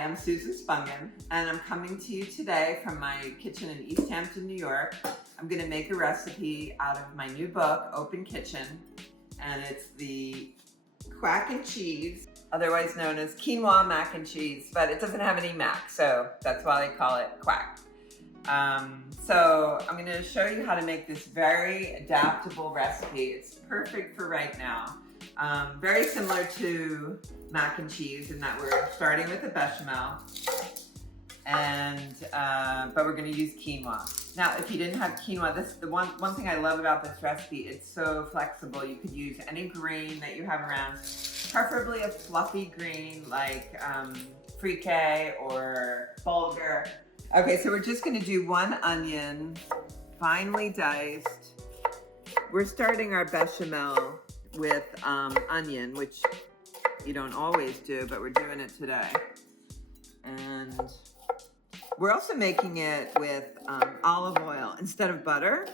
I'm Susan Spungen, and I'm coming to you today from my kitchen in East Hampton, New York. I'm gonna make a recipe out of my new book, Open Kitchen, and it's the Quac and cheese, otherwise known as quinoa mac and cheese, but it doesn't have any mac, so that's why they call it Quac. So I'm gonna show you how to make this very adaptable recipe. It's perfect for right now. Very similar to mac and cheese in that we're starting with a bechamel, and but we're going to use quinoa. Now, if you didn't have quinoa, this is the one thing I love about this recipe. It's so flexible. You could use any grain that you have around, preferably a fluffy grain like fricassee or bulgur. Okay, so we're just going to do one onion, finely diced. We're starting our bechamel with onion, which you don't always do, but we're doing it today. And we're also making it with olive oil instead of butter.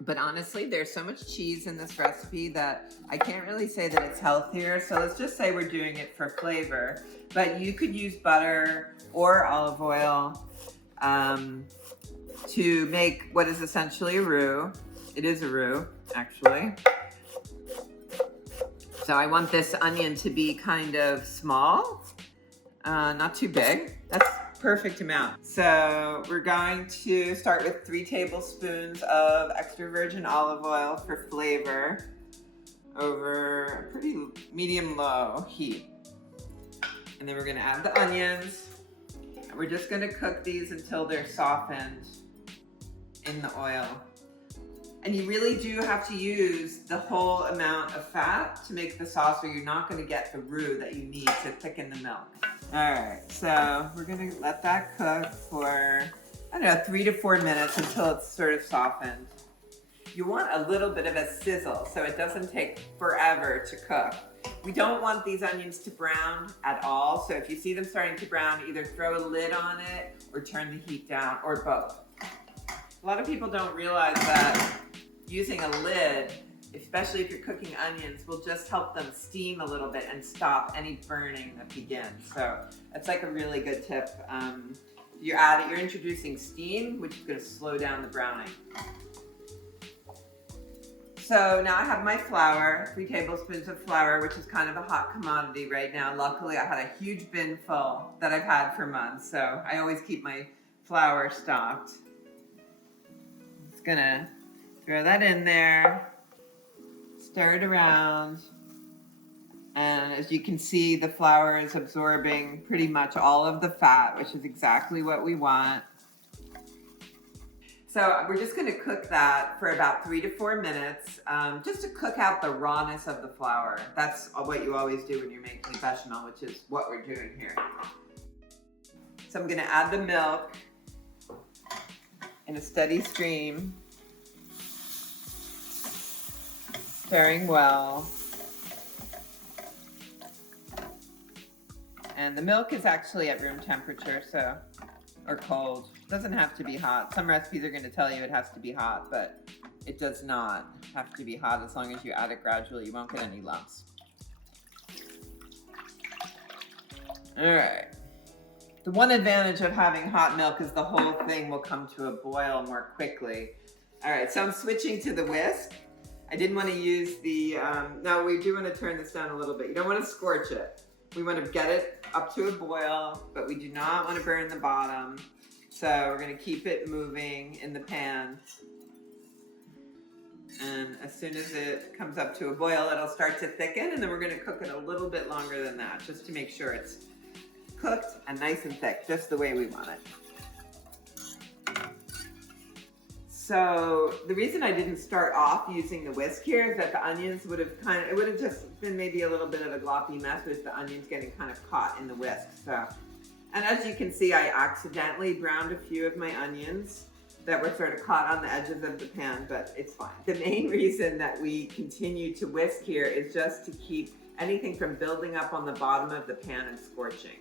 But honestly, there's so much cheese in this recipe that I can't really say that it's healthier. So let's just say we're doing it for flavor. But you could use butter or olive oil to make what is essentially a roux. It is a roux, actually. So I want this onion to be kind of small, not too big. That's perfect amount. So we're going to start with 3 tablespoons of extra virgin olive oil for flavor over a pretty medium-low heat. And then we're gonna add the onions. And we're just gonna cook these until they're softened in the oil. And you really do have to use the whole amount of fat to make the sauce, or you're not going to get the roux that you need to thicken the milk. All right, so we're going to let that cook for, I don't know, 3 to 4 minutes until it's sort of softened. You want a little bit of a sizzle so it doesn't take forever to cook. We don't want these onions to brown at all, so if you see them starting to brown, either throw a lid on it or turn the heat down, or both. A lot of people don't realize that using a lid, especially if you're cooking onions, will just help them steam a little bit and stop any burning that begins. So that's like a really good tip. You're introducing steam, which is going to slow down the browning. So now I have my flour, 3 tablespoons of flour, which is kind of a hot commodity right now. Luckily, I had a huge bin full that I've had for months, so I always keep my flour stocked. Just gonna throw that in there, stir it around, and as you can see, the flour is absorbing pretty much all of the fat, which is exactly what we want. So we're just gonna cook that for about 3 to 4 minutes, just to cook out the rawness of the flour. That's what you always do when you're making bechamel, which is what we're doing here. So I'm gonna add the milk in a steady stream, stirring well. And the milk is actually at room temperature, so, or cold. It doesn't have to be hot. Some recipes are going to tell you it has to be hot, but it does not have to be hot. As long as you add it gradually, you won't get any lumps. All right. The one advantage of having hot milk is the whole thing will come to a boil more quickly. All right, so I'm switching to the whisk. I didn't want to use the, no, we do want to turn this down a little bit. You don't want to scorch it. We want to get it up to a boil, but we do not want to burn the bottom. So we're going to keep it moving in the pan. And as soon as it comes up to a boil, it'll start to thicken, and then we're going to cook it a little bit longer than that, just to make sure it's cooked and nice and thick, just the way we want it. So the reason I didn't start off using the whisk here is that the onions would have it would have just been maybe a little bit of a gloppy mess with the onions getting kind of caught in the whisk. So, and as you can see, I accidentally browned a few of my onions that were sort of caught on the edges of the pan, but it's fine. The main reason that we continue to whisk here is just to keep anything from building up on the bottom of the pan and scorching.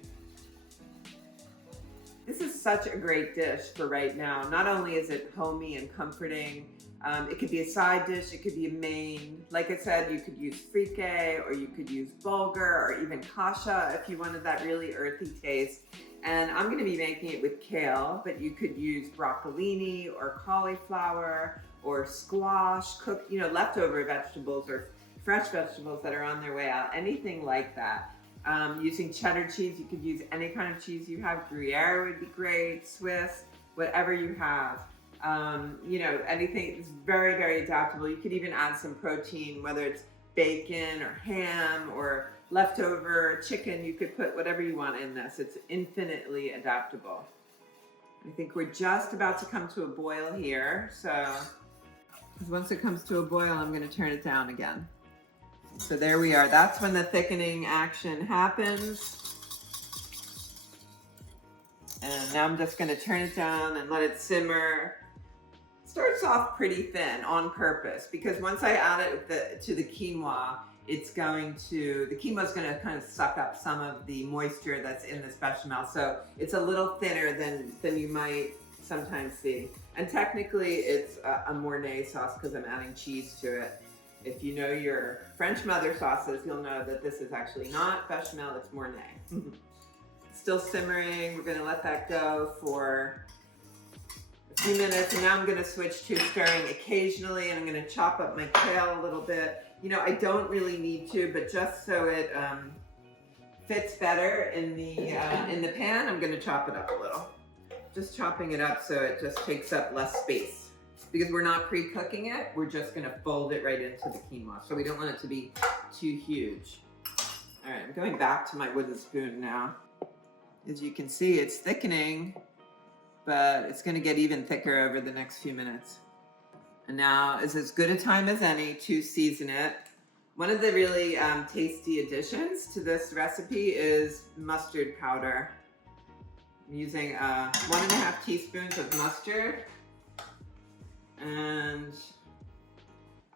This is such a great dish for right now. Not only is it homey and comforting, It could be a side dish, it could be a main. Like I said, you could use frike, or you could use bulgur, or even kasha if you wanted that really earthy taste. And I'm gonna be making it with kale, but you could use broccolini or cauliflower or squash, cooked, leftover vegetables or fresh vegetables that are on their way out, anything like that. Using cheddar cheese, you could use any kind of cheese you have. Gruyere would be great, Swiss, whatever you have. Anything. It's very, very adaptable. You could even add some protein, whether it's bacon or ham or leftover chicken. You could put whatever you want in this. It's infinitely adaptable. I think we're just about to come to a boil here. So once it comes to a boil, I'm going to turn it down again. So there we are. That's when the thickening action happens. And now I'm just going to turn it down and let it simmer. It starts off pretty thin on purpose because once I add it to the quinoa, the quinoa is going to kind of suck up some of the moisture that's in this bechamel. So it's a little thinner than you might sometimes see. And technically it's a Mornay sauce because I'm adding cheese to it. If you know your French mother sauces, you'll know that this is actually not bechamel, it's Mornay. Still simmering. We're gonna let that go for a few minutes, and now I'm gonna switch to stirring occasionally, and I'm gonna chop up my kale a little bit. I don't really need to, but just so it fits better in the pan, I'm gonna chop it up a little. Just chopping it up so it just takes up less space. Because we're not pre-cooking it, we're just gonna fold it right into the quinoa. So we don't want it to be too huge. All right, I'm going back to my wooden spoon now. As you can see, it's thickening, but it's gonna get even thicker over the next few minutes. And now is as good a time as any to season it. One of the really tasty additions to this recipe is mustard powder. I'm using 1.5 teaspoons of mustard. And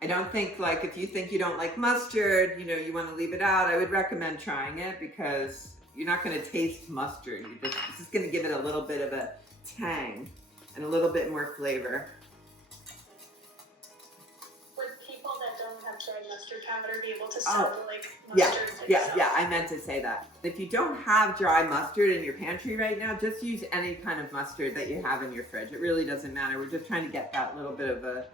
I don't think, if you think you don't like mustard, you want to leave it out, I would recommend trying it because you're not going to taste mustard. This is going to give it a little bit of a tang and a little bit more flavor. Would people that don't have dried mustard powder be able to sell mustard? Yeah, I meant to say that. If you don't have dry mustard in your pantry right now, just use any kind of mustard that you have in your fridge. It really doesn't matter. We're just trying to get that little bit of a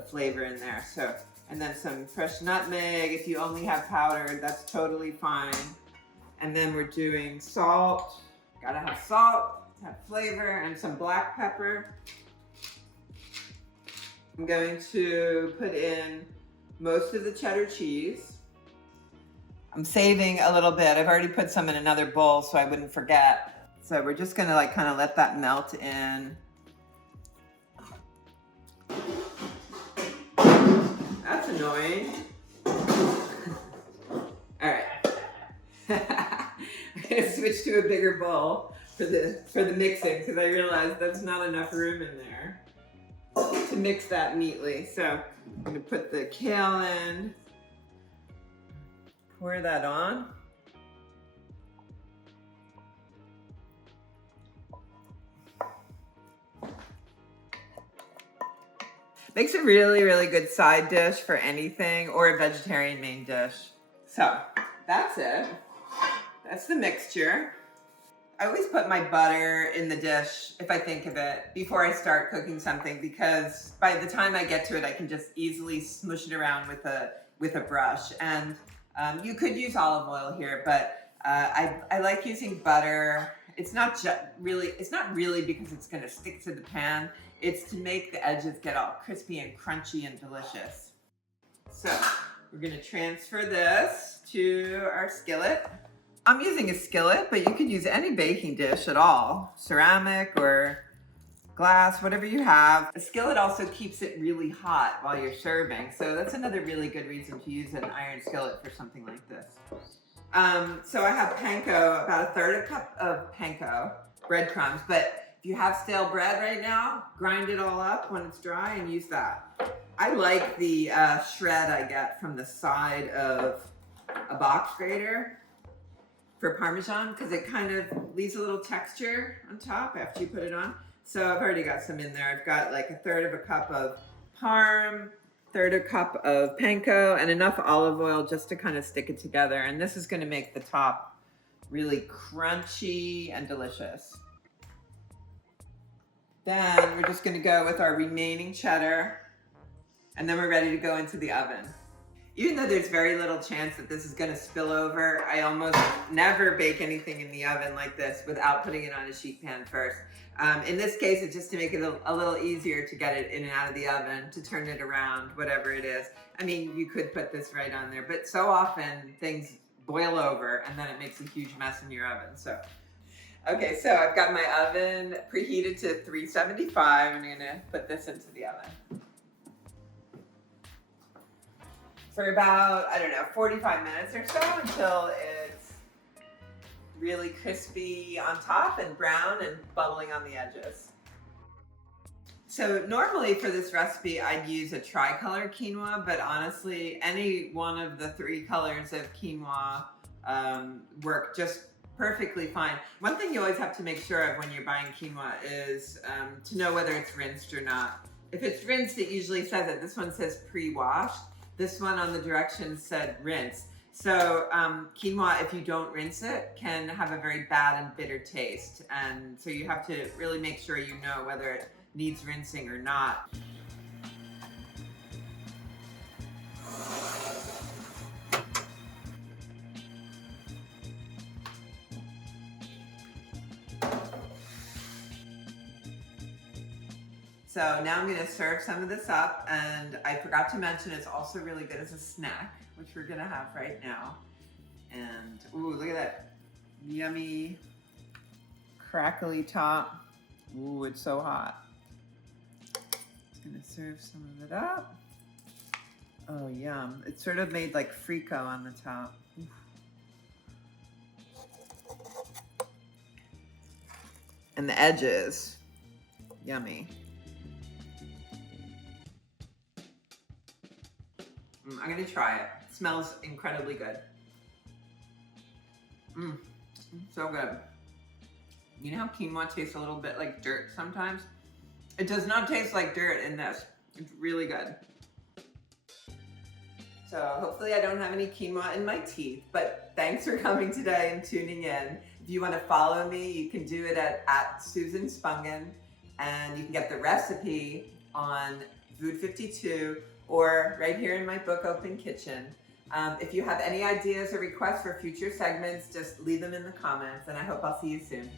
flavor in there. So, and then some fresh nutmeg. If you only have powdered, that's totally fine. And then we're doing salt. Gotta have salt, have flavor, and some black pepper. I'm going to put in most of the cheddar cheese. I'm saving a little bit. I've already put some in another bowl so I wouldn't forget. So we're just gonna kind of let that melt in. That's annoying. All right. I'm gonna switch to a bigger bowl for the mixing because I realized there's not enough room in there to mix that neatly. So I'm gonna put the kale in. Pour that on. Makes a really, really good side dish for anything or a vegetarian main dish. So that's it. That's the mixture. I always put my butter in the dish, if I think of it, before I start cooking something because by the time I get to it, I can just easily smush it around with a brush. And you could use olive oil here, but I like using butter. It's not really because it's gonna stick to the pan. It's to make the edges get all crispy and crunchy and delicious. So we're gonna transfer this to our skillet. I'm using a skillet, but you could use any baking dish at all. Ceramic or glass, whatever you have. A skillet also keeps it really hot while you're serving. So that's another really good reason to use an iron skillet for something like this. So I have panko, about 1/3 cup of panko, breadcrumbs. But if you have stale bread right now, grind it all up when it's dry and use that. I like the shred I get from the side of a box grater for Parmesan because it kind of leaves a little texture on top after you put it on. So I've already got some in there. I've got like 1/3 cup of parm, third a cup of panko, and enough olive oil just to kind of stick it together. And this is going to make the top really crunchy and delicious. Then we're just going to go with our remaining cheddar, and then we're ready to go into the oven. Even though there's very little chance that this is going to spill over, I almost never bake anything in the oven like this without putting it on a sheet pan first. In this case, it's just to make it a little easier to get it in and out of the oven, to turn it around, whatever it is. I mean, you could put this right on there, but so often things boil over and then it makes a huge mess in your oven. So, okay, so I've got my oven preheated to 375. I'm gonna put this into the oven for about, I don't know, 45 minutes or so, until it's really crispy on top and brown and bubbling on the edges. So normally for this recipe, I'd use a tricolor quinoa, but honestly, any one of the 3 colors of quinoa work just perfectly fine. One thing you always have to make sure of when you're buying quinoa is to know whether it's rinsed or not. If it's rinsed, it usually says it. This one says pre-washed. This one on the directions said rinse. So quinoa, if you don't rinse it, can have a very bad and bitter taste. And so you have to really make sure you know whether it needs rinsing or not. So now I'm going to serve some of this up, and I forgot to mention it's also really good as a snack, which we're going to have right now. And ooh, look at that yummy crackly top. Ooh, it's so hot. I'm going to serve some of it up. Oh, yum. It's sort of made like frico on the top. Oof. And the edges, yummy. I'm gonna try it. It smells incredibly good. So good. You know how quinoa tastes a little bit like dirt sometimes? It does not taste like dirt in this. It's really good. So hopefully I don't have any quinoa in my teeth, but thanks for coming today and tuning in. If you want to follow me, you can do it at Susan Spungen, and you can get the recipe on Food 52 or right here in my book, Open Kitchen. If you have any ideas or requests for future segments, just leave them in the comments, and I hope I'll see you soon.